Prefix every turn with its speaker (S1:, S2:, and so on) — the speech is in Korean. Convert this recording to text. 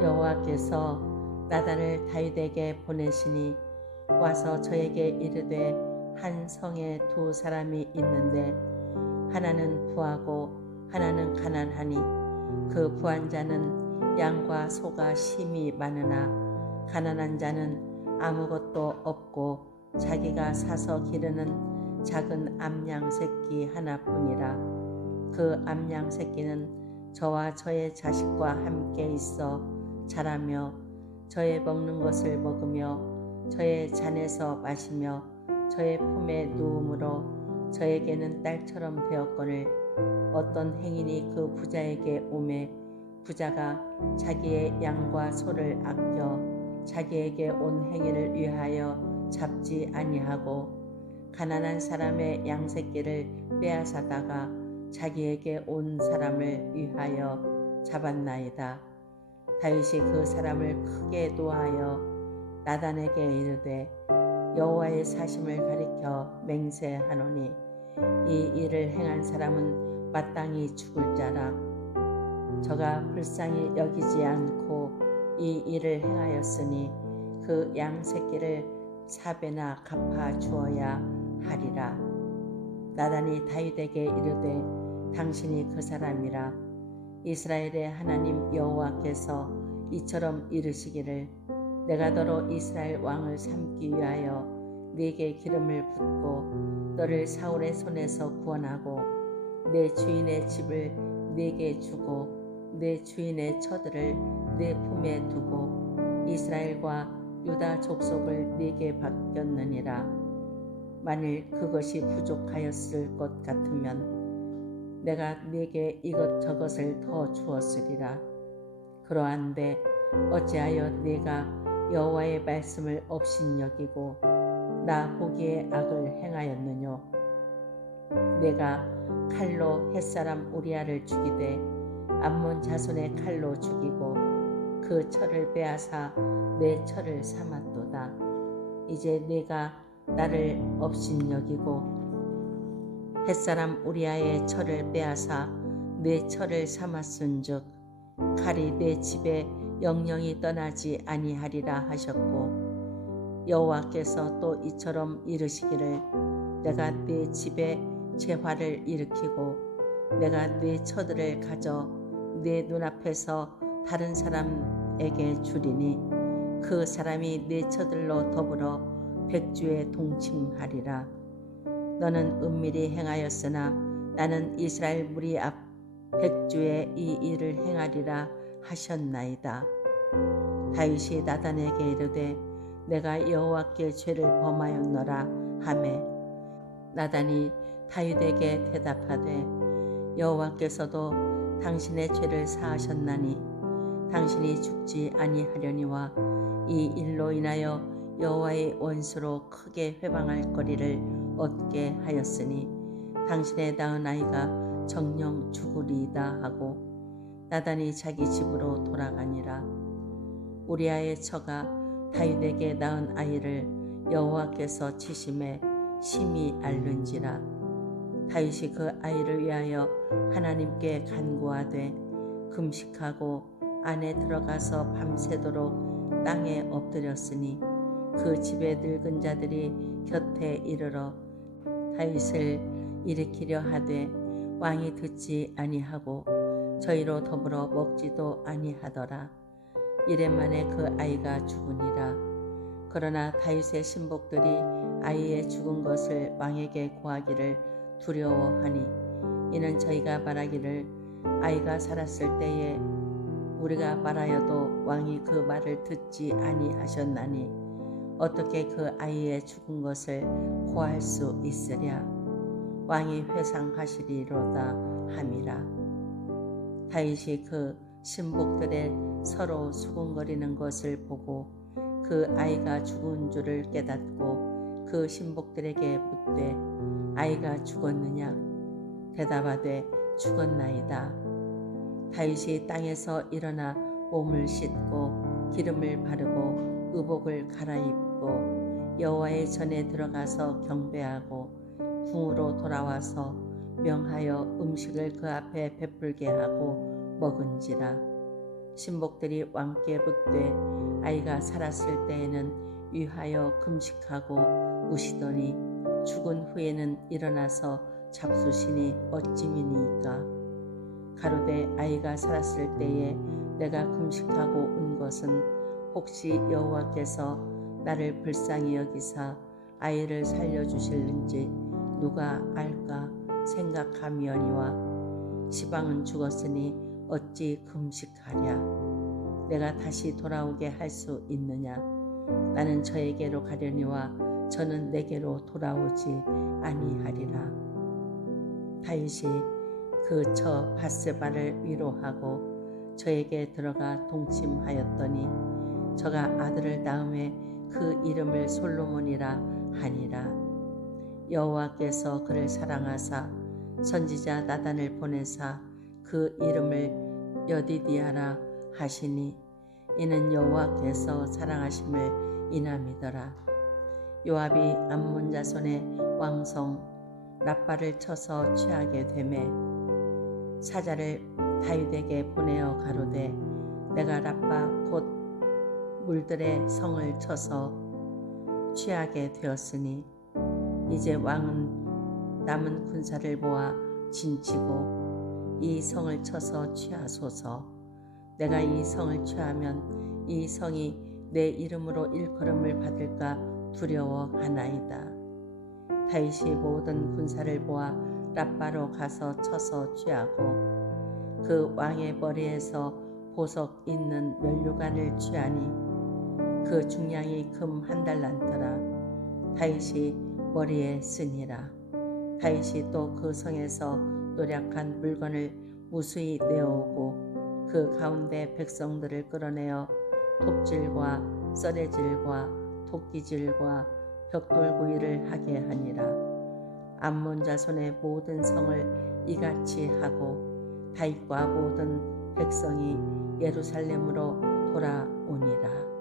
S1: 여호와께서 나단을 다윗에게 보내시니 와서 저에게 이르되 한 성에 두 사람이 있는데 하나는 부하고 하나는 가난하니 그 부한 자는 양과 소가 심이 많으나 가난한 자는 아무것도 없고 자기가 사서 기르는 작은 암양 새끼 하나뿐이라. 그 암양 새끼는 저와 저의 자식과 함께 있어 자라며 저의 먹는 것을 먹으며 저의 잔에서 마시며 저의 품에 누움으로 저에게는 딸처럼 되었거늘 어떤 행인이 그 부자에게 오매 부자가 자기의 양과 소를 아껴 자기에게 온 행인을 위하여 잡지 아니하고 가난한 사람의 양새끼를 빼앗아다가 자기에게 온 사람을 위하여 잡았나이다. 다윗이 그 사람을 크게 노하여 나단에게 이르되 여호와의 사심을 가리켜 맹세하노니 이 일을 행한 사람은 마땅히 죽을 자라. 저가 불쌍히 여기지 않고 이 일을 행하였으니 그 양 새끼를 사배나 갚아 주어야 하리라. 나단이 다윗에게 이르되 당신이 그 사람이라 이스라엘의 하나님 여호와께서 이처럼 이르시기를 내가 너로 이스라엘 왕을 삼기 위하여 네게 기름을 붓고 너를 사울의 손에서 구원하고 내 주인의 집을 네게 주고 내 주인의 처들을 내 품에 두고 이스라엘과 유다 족속을 네게 바뀌었느니라. 만일 그것이 부족하였을 것 같으면 내가 네게 이것저것을 더 주었으리라. 그러한데 어찌하여 네가 여호와의 말씀을 업신여기고 나 보기에 악을 행하였느뇨? 내가 칼로 햇사람 우리아를 죽이되 암몬 자손의 칼로 죽이고 그 철을 빼앗아 내 철을 삼았도다. 이제 네가 나를 업신여기고 햇사람 우리아의 철을 빼앗아 내 철을 삼았은즉 칼이 내 집에 영영이 떠나지 아니하리라 하셨고 여호와께서 또 이처럼 이르시기를 내가 네 집에 재화를 일으키고 내가 네 처들을 가져 내 눈앞에서 다른 사람에게 주리니 그 사람이 내 처들로 더불어 백주에 동침하리라 너는 은밀히 행하였으나 나는 이스라엘 무리 앞 백주에 이 일을 행하리라 하셨나이다. 다윗이 나단에게 이르되 내가 여호와께 죄를 범하였노라 하매 나단이 다윗에게 대답하되 여호와께서도 당신의 죄를 사하셨나니 당신이 죽지 아니하려니와 이 일로 인하여 여호와의 원수로 크게 회방할 거리를 얻게 하였으니 당신의 낳은 아이가 정령 죽으리이다 하고 나단이 자기 집으로 돌아가니라. 우리아의 처가 다윗에게 낳은 아이를 여호와께서 치심에 심히 앓는지라. 다윗이 그 아이를 위하여 하나님께 간구하되 금식하고 안에 들어가서 밤새도록 땅에 엎드렸으니 그 집에 늙은 자들이 곁에 이르러 다윗을 일으키려 하되 왕이 듣지 아니하고 저희로 더불어 먹지도 아니하더라. 이래만에 그 아이가 죽으니라. 그러나 다윗의 신복들이 아이의 죽은 것을 왕에게 고하기를 두려워하니 이는 저희가 말하기를 아이가 살았을 때에 우리가 말하여도 왕이 그 말을 듣지 아니하셨나니 어떻게 그 아이의 죽은 것을 고할 수 있으랴? 왕이 회상하시리로다 함이라. 다윗이 그 신복들의 서로 수군거리는 것을 보고 그 아이가 죽은 줄을 깨닫고 그 신복들에게 묻되 아이가 죽었느냐? 대답하되 죽었나이다. 다윗이 땅에서 일어나 몸을 씻고 기름을 바르고 의복을 갈아입고 여호와의 전에 들어가서 경배하고 궁으로 돌아와서 명하여 음식을 그 앞에 베풀게 하고 먹은지라. 신복들이 왕께 묻되 아이가 살았을 때에는 위하여 금식하고 우시더니 죽은 후에는 일어나서 잡수시니 어찌미니이까? 가로되 아이가 살았을 때에 내가 금식하고 온 것은 혹시 여호와께서 나를 불쌍히 여기사 아이를 살려주실는지 누가 알까 생각하며니와 시방은 죽었으니 어찌 금식하랴? 내가 다시 돌아오게 할 수 있느냐? 나는 저에게로 가려니와 저는 내게로 돌아오지 아니하리라. 다윗이 그 저 바세바를 위로하고 저에게 들어가 동침하였더니 저가 아들을 낳음에 그 이름을 솔로몬이라 하니라. 여호와께서 그를 사랑하사 선지자 나단을 보내사 그 이름을 여디디아라 하시니 이는 여호와께서 사랑하심을 인함이더라. 요압이 암몬 자손의 왕성 라빠를 쳐서 취하게 되매 사자를 다윗에게 보내어 가로되 내가 라빠 곧 물들의 성을 쳐서 취하게 되었으니 이제 왕은 남은 군사를 모아 진치고 이 성을 쳐서 취하소서 내가 이 성을 취하면 이 성이 내 이름으로 일컬음을 받을까 두려워하나이다. 다윗이 모든 군사를 모아 라빠로 가서 쳐서 취하고 그 왕의 머리에서 보석 있는 면류관을 취하니 그 중량이 금 한 달란트라. 다윗이 머리에 쓰니라. 다윗이 또 그 성에서 노력한 물건을 무수히 내어오고 그 가운데 백성들을 끌어내어 톱질과 썰애질과 토끼질과 벽돌구이를 하게 하니라. 암몬 자손의 모든 성을 이같이 하고 다윗과 모든 백성이 예루살렘으로 돌아오니라